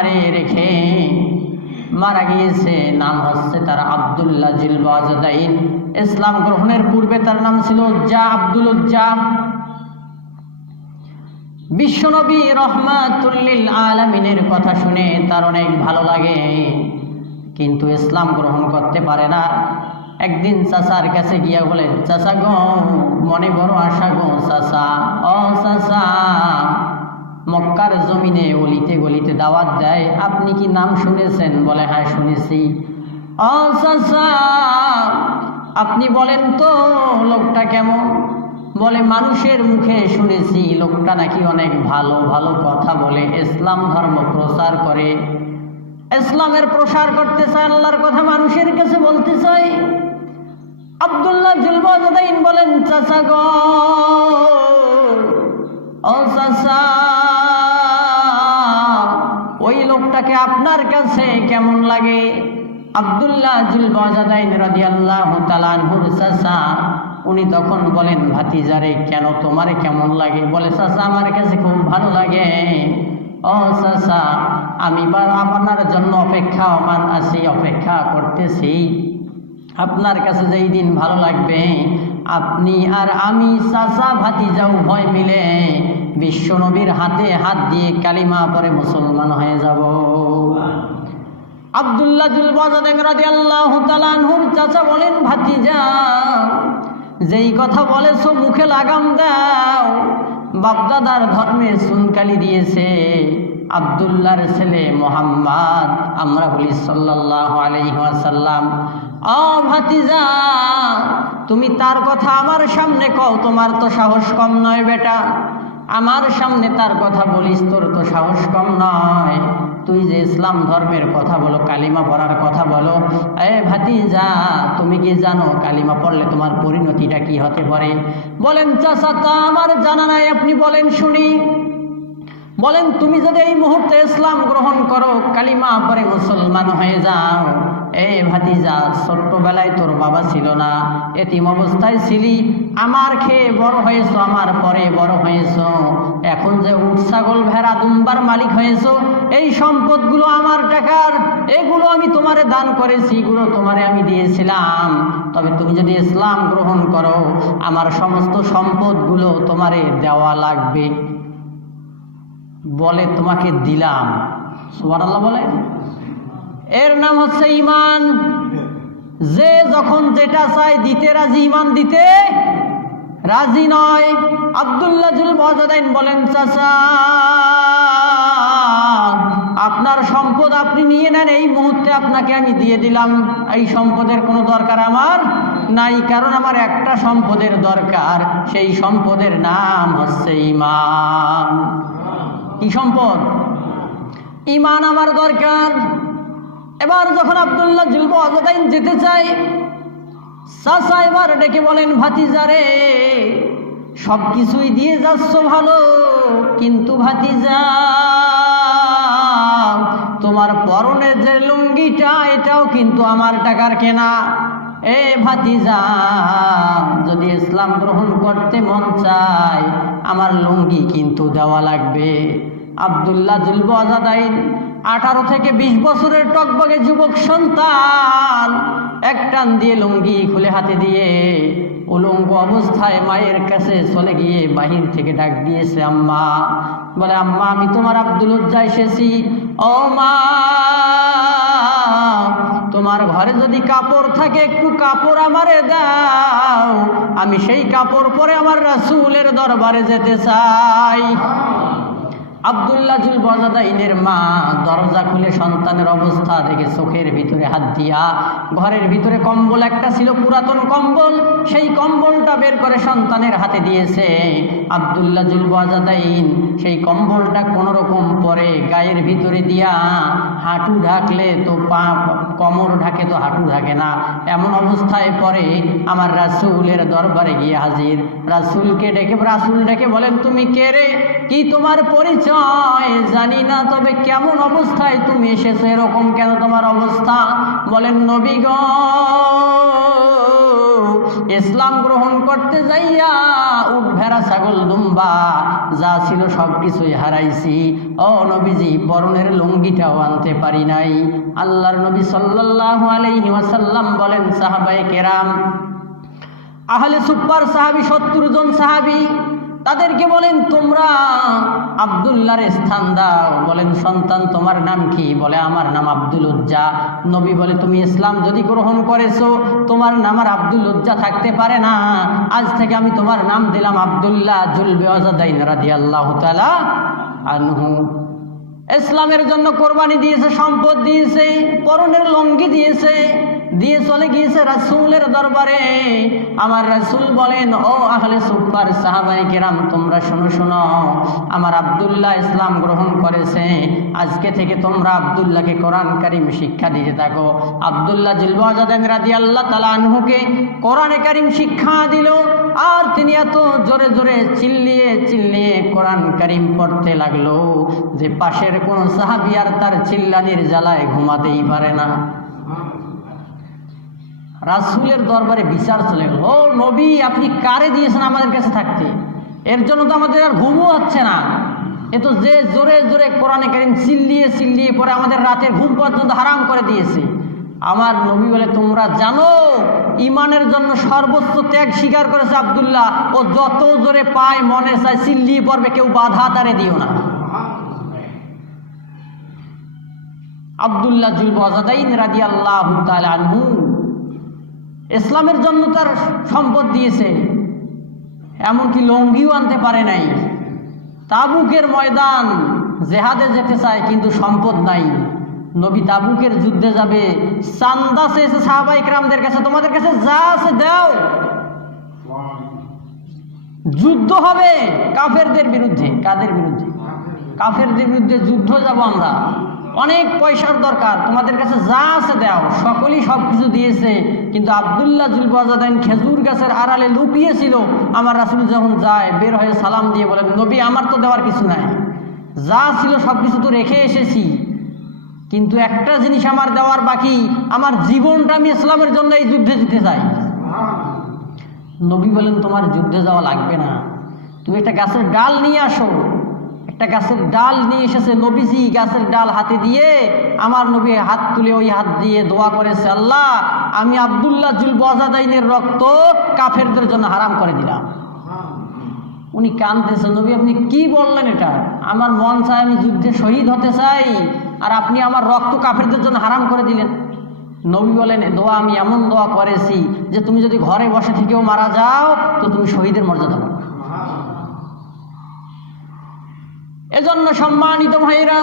কিনারে রেখে মারা গিয়েছে। নাম হচ্ছে তার আবদুল্লাহ জিলবাজাদাইন ইসলাম গ্রহণের পূর্বে তার নাম ছিল উজ্জা আব্দুল উজ্জা। বিশ্বনবী রহমাতুল্লিল আলমিনের কথা শুনে তার অনেক ভালো লাগে। কিন্তু ইসলাম গ্রহণ করতে পারে না। একদিন চাচার কাছে গিয়া বলে, চাচা গো, মনে বড় আশা গো, চাচা। ও চাচা মক্কার জমিনে অলিতে গলিতে দাওয়াত দেয়। আপনি কি নাম শুনেছেন? বলে হ্যাঁ শুনেছি। আপনি বলেন তো, লোকটা কেমন? বলে, মানুষের মুখে শুনেছি, লোকটা নাকি অনেক ভালো ভালো কথা বলে, ইসলাম ধর্ম প্রচার করে। ইসলামের প্রসার করতে চায় আল্লাহর কথা মানুষের কাছে বলতে চাই আবদুল্লাহ জুলবাজাদাইন বলেন, চাচা গ ও চাচা লোকটাকে আপনার কাছে কেমন লাগে? আবদুল্লাহ উনি তখন বলেন, ভাতিজারে, কেন তোমারে কেমন লাগে? বলে, চাচা, আমার কাছে খুব ভালো লাগে। ও চাচা, আমি বা আপনার জন্য অপেক্ষা আমার আছি, অপেক্ষা করতেছি। আপনার কাছে যেই দিন ভালো লাগবে, আপনি আর আমি চাচা ভাতিজা উভয় মিলে বিশ্বনবীর হাতে হাত দিয়ে কালিমা পরে মুসলমান হয়ে যাব। আবদুল্লাহ আল্লাহ চাচা বলেন, ভাতিজা, যেই কথা বলেছ মুখে লাগাম দাও। বাপদাদার ধর্মে সুনকালি দিয়েছে আবদুল্লাহর ছেলে মোহাম্মদ আমরা বলি সাল্লাহ আলহিহাসাল্লাম ও ভাতিজা, তুমি তার কথা আমার সামনে কও, তোমার তো সাহস কম নয় বেটা। আমার সামনে তার কথা বলিস, তোর তো সাহস কম নয়। তুই যে ইসলাম ধর্মের কথা বলো, কালিমা পড়ার কথা বলো, এ ভাতি যা তুমি কি জানো কালিমা পড়লে তোমার পরিণতিটা কি হতে পারে? বলেন চাষা তা আমার জানা নাই, আপনি বলেন শুনি। বলেন, তুমি যদি এই মুহূর্তে ইসলাম গ্রহণ করো, কালিমা পরে মুসলমান হয়ে যাও। এ ভাতিজা, ছোট্টবেলায় তোর বাবা ছিল না। এতিম অবস্থায় ছিলি। আমার খেয়ে বড় হয়েছ, আমার পরে বড় হয়েছ। এখন যে উট ছাগল ভেড়া দুম্বার মালিক হয়েছ, এই সম্পদগুলো আমার টাকার, এগুলো আমি তোমারে দান করেছি, এগুলো তোমারে আমি দিয়েছিলাম। তবে তুমি যদি ইসলাম গ্রহণ করো, আমার সমস্ত সম্পদগুলো তোমারে দেওয়া লাগবে। বলে তোমাকে দিলাম। সুবার আল্লাহ বলে? এর নাম হচ্ছে ইমান যে যখন যেটা চায় দিতে রাজি ইমান দিতে রাজি নয়। আবদুল্লাহ জুল মজাদাইন বলেন, চাচা, আপনার সম্পদ আপনি নিয়ে নেন, এই মুহূর্তে আপনাকে আমি দিয়ে দিলাম। এই সম্পদের কোনো দরকার আমার নাই, কারণ আমার একটা সম্পদের দরকার। সেই সম্পদের নাম হচ্ছে ইমান কি সম্পদ? ইমান আমার দরকার। এবার যখন আবদুল্লাহ জুলব আজাদাইন যেতে চাই চাচা এবার ডেকে বলেন ভাতিজারে সব কিছুই দিয়ে যাচ্ছ ভালো, কিন্তু ভাতিজা, তোমার পরনের যে লুঙ্গিটা, এটাও কিন্তু আমার টাকার কেনা। এ ভাতিজা, যদি ইসলাম গ্রহণ করতে মন চায়, আমার লুঙ্গি কিন্তু দেওয়া লাগবে। আবদুল্লাহ জুলব আজাদাইন আঠারো থেকে বিশ বছরের টকবগে যুবক সন্তান, এক টান দিয়ে লুঙ্গি খুলে হাতে দিয়ে উলঙ্গ অবস্থায় মায়ের কাছে চলে গিয়ে বাহির থেকে ডাক দিয়েছে, আম্মা। বলে, আম্মা, আমি তোমার আব্দুল উজ্জা এসেছি। ও মা, তোমার ঘরে যদি কাপড় থাকে, একটু কাপড় আমারে দাও। আমি সেই কাপড় পরে আমার রাসুলের দরবারে যেতে চাই। আবদুল্লাহ জুল বজাদাইনের মা দরজা খুলে সন্তানের অবস্থা দেখে চোখের ভিতরে হাত দিয়া, ঘরের ভিতরে কম্বল একটা ছিল, পুরাতন কম্বল। সেই কম্বলটা বের করে সন্তানের হাতে দিয়েছে আবদুল্লাহ জুল বজাদাইন সেই কম্বলটা কোনো রকম পরে গায়ের ভিতরে দিয়া হাঁটু ঢাকলে তো পা কমর ঢাকে তো হাঁটু ঢাকে না। এমন অবস্থায় পরে আমার রাসুলের দরবারে গিয়ে হাজির। রাসুলকে ডেকে, রাসুল ডেকে বলেন, তুমি কে রে? কি তোমার পরিচয়? জানি না, তবে কেমন অবস্থায় তুমি এসেছ? এরকম কেন তোমার অবস্থা? বলেন, নবী গ, ইসলাম গ্রহণ করতে যাইয়া উট ভেড়া, ছাগল, দুম্বা, যা ছিল সব কিছুই হারাইছি। ও নবীজি, বরণের লুঙ্গিটাও আনতে পারি নাই। আল্লাহর নবী সাল্লাল্লাহু আলাইহি ওয়াসাল্লাম বলেন, সাহাবায়ে কেরাম আহলে সুপার সাহাবি, সত্তর জন সাহাবি, তাদেরকে বলেন, তোমরা আবদুল্লাহর স্থান দাও। বলেন, সন্তান, তোমার নাম কি? বলে, আমার নাম আব্দুল উজ্জা। নবী বলে, তুমি ইসলাম যদি গ্রহণ করেছ, তোমার নাম আর আব্দুল উজ্জা থাকতে পারে না। আজ থেকে আমি তোমার নাম দিলাম আবদুল্লাহ জুলবে অজাদাইন রাদি আল্লাহ আনহু। ইসলামের জন্য কোরবানি দিয়েছে, সম্পদ দিয়েছে, পরনের লঙ্গি দিয়েছে। দিয়ে চলে গিয়েছে রাসূলের দরবারে। আমার রাসূল বলেন, ও আহলে সুপার সাহাবাই কেরাম, তোমরা শোনো শোনো, আমার আব্দুল্লাহ ইসলাম গ্রহণ করেছে। আজকে থেকে তোমরা আব্দুল্লাহকে কোরআন কারিম শিক্ষা দিতে থাকো। আব্দুল্লাহ জিলবাজাদান রাদি আল্লাহ তালা আনহুকে কোরআনে কারিম শিক্ষা দিল। আর তিনি এত জোরে জোরে চিল্লিয়ে চিল্লিয়ে কোরআন কারিম পড়তে লাগল যে পাশের কোন সাহাবি আর তার চিল্লানির জ্বালায় ঘুমাতেই পারে না। রাসুলের দরবারে বিচার চলে গেল। ও নবী, আপনি কারে দিয়েছেন আমাদের কাছে থাকতে? এর জন্য তো আমাদের আর ঘুমও হচ্ছে না। এ তো যে জোরে জোরে কোরআনে কারিম চিল্লিয়ে চিল্লিয়ে পরে আমাদের রাতের ঘুম পর্যন্ত হারাম করে দিয়েছে। আমার নবী বলে, তোমরা জানো ইমানের জন্য সর্বোচ্চ ত্যাগ স্বীকার করেছে আবদুল্লাহ। ও যত জোরে পায়, মনে চায় চিল্লিয়ে পড়বে, কেউ বাধা তারে দিও না। আবদুল্লাহ জুল বজাদাইন রাজি আল্লাহ আনহু ইসলামের জন্য তার সম্পদ দিয়েছে। এমনকি লঙ্গিও আনতে পারে নাই। তাবুকের ময়দান জেহাদে যেতে চায়, কিন্তু সম্পদ নাই। নবী তাবুকের যুদ্ধে যাবে। চান্দা চেয়েছে সাহাবাই ক্রামদের কাছে, তোমাদের কাছে যা আছে দাও। যুদ্ধ হবে কাফেরদের বিরুদ্ধে, কাদের বিরুদ্ধে? কাফেরদের বিরুদ্ধে যুদ্ধ যাব আমরা। অনেক পয়সার দরকার। তোমাদের কাছে যা আছে দাও। সকলেই সব কিছু দিয়েছে। কিন্তু আবদুল্লাহ জুলবাজাদাইন খেজুর গাছের আড়ালে লুকিয়েছিল আমার রাসুল যখন যায়, বের হয়ে সালাম দিয়ে বলেন নবী, আমার তো দেওয়ার কিছু নাই। যা ছিল সব কিছু তো রেখে এসেছি। কিন্তু একটা জিনিস আমার দেওয়ার বাকি। আমার জীবনটা আমি ইসলামের জন্য এই যুদ্ধে দিতে চাই নবী বলেন, তোমার যুদ্ধে যাওয়া লাগবে না। তুমি একটা গাছের ডাল নিয়ে আসো। একটা গাছের ডাল নিয়ে এসেছে নবীজি গাছের ডাল হাতে দিয়ে। আমার নবী হাত তুলে ওই হাত দিয়ে দোয়া করেছে, আল্লাহ, আমি আবদুল্লাহ জুল বজাদাইনের রক্ত কাফেরদের জন্য হারাম করে দিলাম। উনি কানতেছে নবী, আপনি কি বললেন এটা? আমার মন চায় আমি যুদ্ধে শহীদ হতে চাই, আর আপনি আমার রক্ত কাফেরদের জন্য হারাম করে দিলেন। নবী বলেন, দোয়া, আমি এমন দোয়া করেছি যে তুমি যদি ঘরে বসে থেকেও মারা যাও, তো তুমি শহীদের মর্যাদা পাবে। এজন্য সম্মানিত ভাইরা